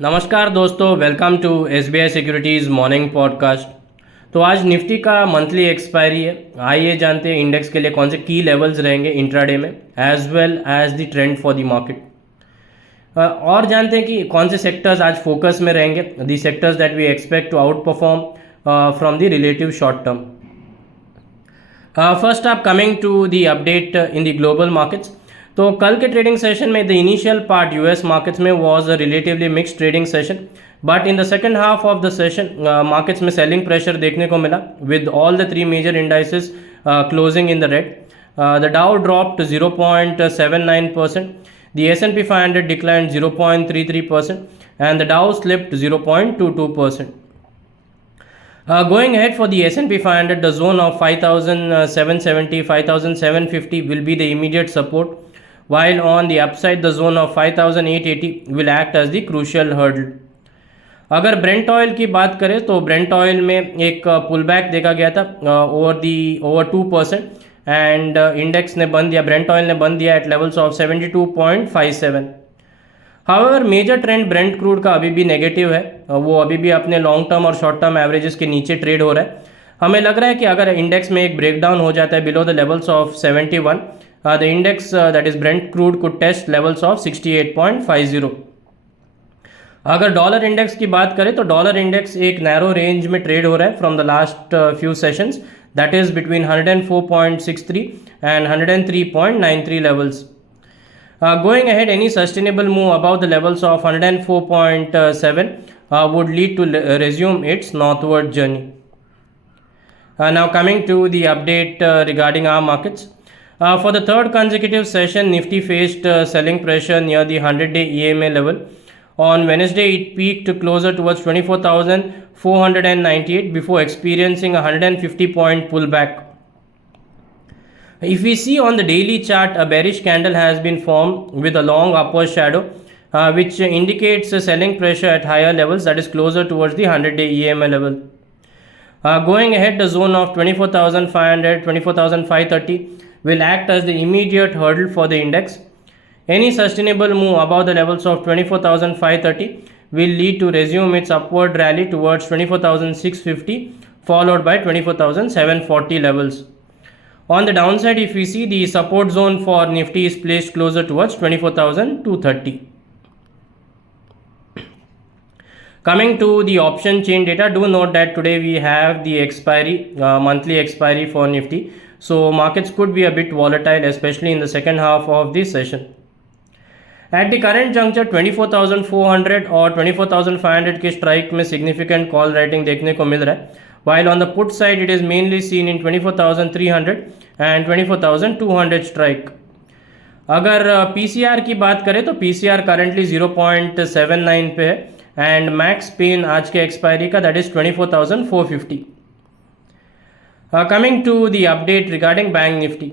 नमस्कार दोस्तों, welcome to SBI securities morning podcast. तो आज निफ्टी का मंथली एक्सपायरी है। आइए जानते हैं इंडेक्स के लिए कौन से की लेवल्स रहेंगे इंट्राडे में, as well as the trend for the market. और जानते हैं कि कौन से सेक्टर्स आज फोकस में रहेंगे, the sectors that we expect to outperform from the relative short term. First up coming to the update in the global markets. तो कल के ट्रेडिंग सेशन में the initial part US markets में was a relatively mixed trading session, but in the second half of the session markets में selling pressure देखने को मिला with all the three major indices closing in the red. The डाउ dropped 0.79%, the S&P 500 declined 0.33%, and the Dow slipped 0.22%. Going ahead for the S&P 500, the zone of 5,770, 5,750 will be the immediate support, while on the upside, the zone of 5,880 will act as the crucial hurdle. अगर Brent oil की बात करें तो Brent oil में एक pull back देखा गया था ओवर 2%, एंड इंडेक्स ने बंद दिया, ब्रेंट ऑयल ने बंद दिया at levels of 72.57। However major trend Brent crude का अभी भी नेगेटिव है, वो अभी भी अपने लॉन्ग टर्म और शॉर्ट टर्म एवरेजेस के नीचे ट्रेड हो रहा है। हमें लग रहा है कि अगर इंडेक्स में एक ब्रेकडाउन हो जाता है below the levels of 71, the index that is Brent crude could test levels of 68.50। अगर डॉलर इंडेक्स की बात करें तो डॉलर इंडेक्स एक नैरो रेंज में ट्रेड हो रहा है from the last few sessions, that is between 104.63 and 103.93 levels. Going ahead, any sustainable move above the levels of 104.7 would lead to resume its northward journey. Now coming to the update regarding our markets. For the third consecutive session, Nifty faced selling pressure near the 100-day EMA level. On Wednesday, it peaked closer towards 24,498 before experiencing a 150-point pullback. If we see on the daily chart, a bearish candle has been formed with a long upward shadow, which indicates a selling pressure at higher levels, that is closer towards the 100-day EMA level. Going ahead, the zone of 24,500, 24,530 will act as the immediate hurdle for the index. Any sustainable move above the levels of 24,530 will lead to resume its upward rally towards 24,650, followed by 24,740 levels. On the downside, if we see, the support zone for Nifty is placed closer towards 24,230. Coming to the option chain data, do note that today we have the expiry, monthly expiry for Nifty. So markets could be a bit volatile, especially in the second half of this session. At the current juncture, 24,400 और 24,500 के strike में significant call writing देखने को मिल रहा है, while on the put side it is mainly seen in 24,300 and 24,200 strike. अगर PCR की बात करें तो PCR currently 0.79 पे है, and max pain आज के expiry का that is 24,450. Coming to the update regarding Bank Nifty.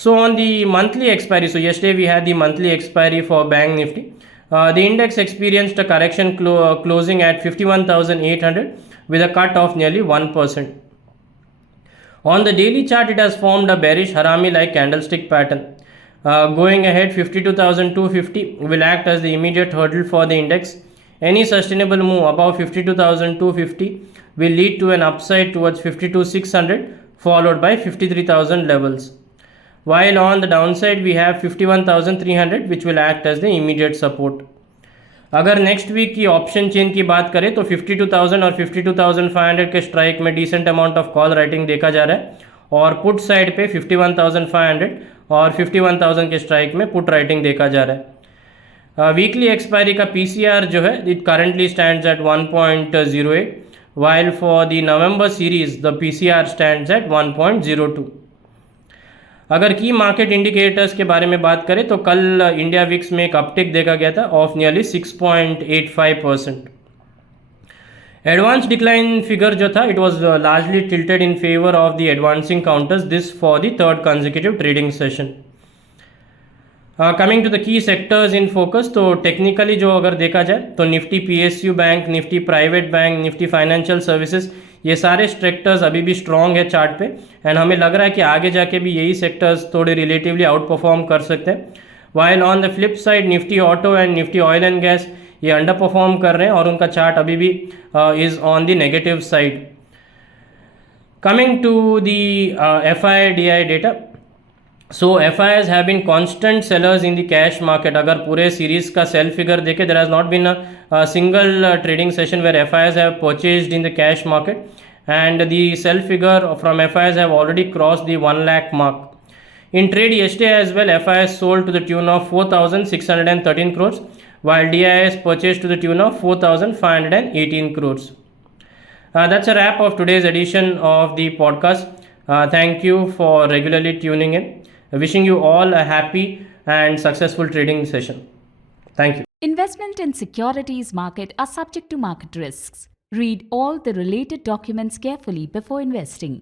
So on the monthly expiry, so yesterday we had the monthly expiry for Bank Nifty. The index experienced a correction closing at 51,800 with a cut of nearly 1%. On the daily chart, it has formed a bearish harami-like candlestick pattern. Going ahead, 52,250 will act as the immediate hurdle for the index. Any sustainable move above 52,250 will lead to an upside towards 52,600, followed by 53,000 levels. While on the downside, we have 51,300 which will act as the immediate support. अगर next week की option chain की बात करें तो 52,000 और 52,500 के strike में decent amount of call writing देखा जा रहा है, और पुट साइड पे 51,500 और 51,000 के स्ट्राइक में पुट राइटिंग देखा जा रहा है। वीकली एक्सपायरी का PCR जो है it currently stands eight 1.08, while for the November series the PCR stands at 1.02. अगर की मार्केट इंडिकेटर्स के बारे में बात करें तो कल इंडिया विक्स में एक अपटिक देखा गया था of nearly 6.85%। Advance decline figure जो था it was largely tilted in favour of the advancing counters, this for the third consecutive trading session. Coming to the key sectors in focus, तो technically जो अगर देखा जाए तो Nifty PSU bank, Nifty private bank, Nifty financial services, ये सारे sectors अभी भी स्ट्रॉन्ग है चार्ट पे, एंड हमें लग रहा है कि आगे जाके भी यही सेक्टर्स थोड़े रिलेटिवली आउट परफॉर्म कर सकते हैं। While on the flip side Nifty auto and Nifty oil and gas, ये अंडर परफॉर्म कर रहे हैं और उनका चार्ट अभी भी is on the negative side. Coming to the FIDI data, so FIs have been constant sellers in the cash market. अगर पूरे सीरीज का सेल फिगर देखें, there has not been a single trading session where FIs have purchased in the cash market, and the sell figure from FIs have already crossed the 1 lakh mark. In trade yesterday as well, FIs sold to the tune of 4,613 crores, while DIs purchased to the tune of 4,518 crores. That's a wrap of today's edition of the podcast. Thank you for regularly tuning in. Wishing you all a happy and successful trading session. Thank you. Investment in securities market are subject to market risks. Read all the related documents carefully before investing.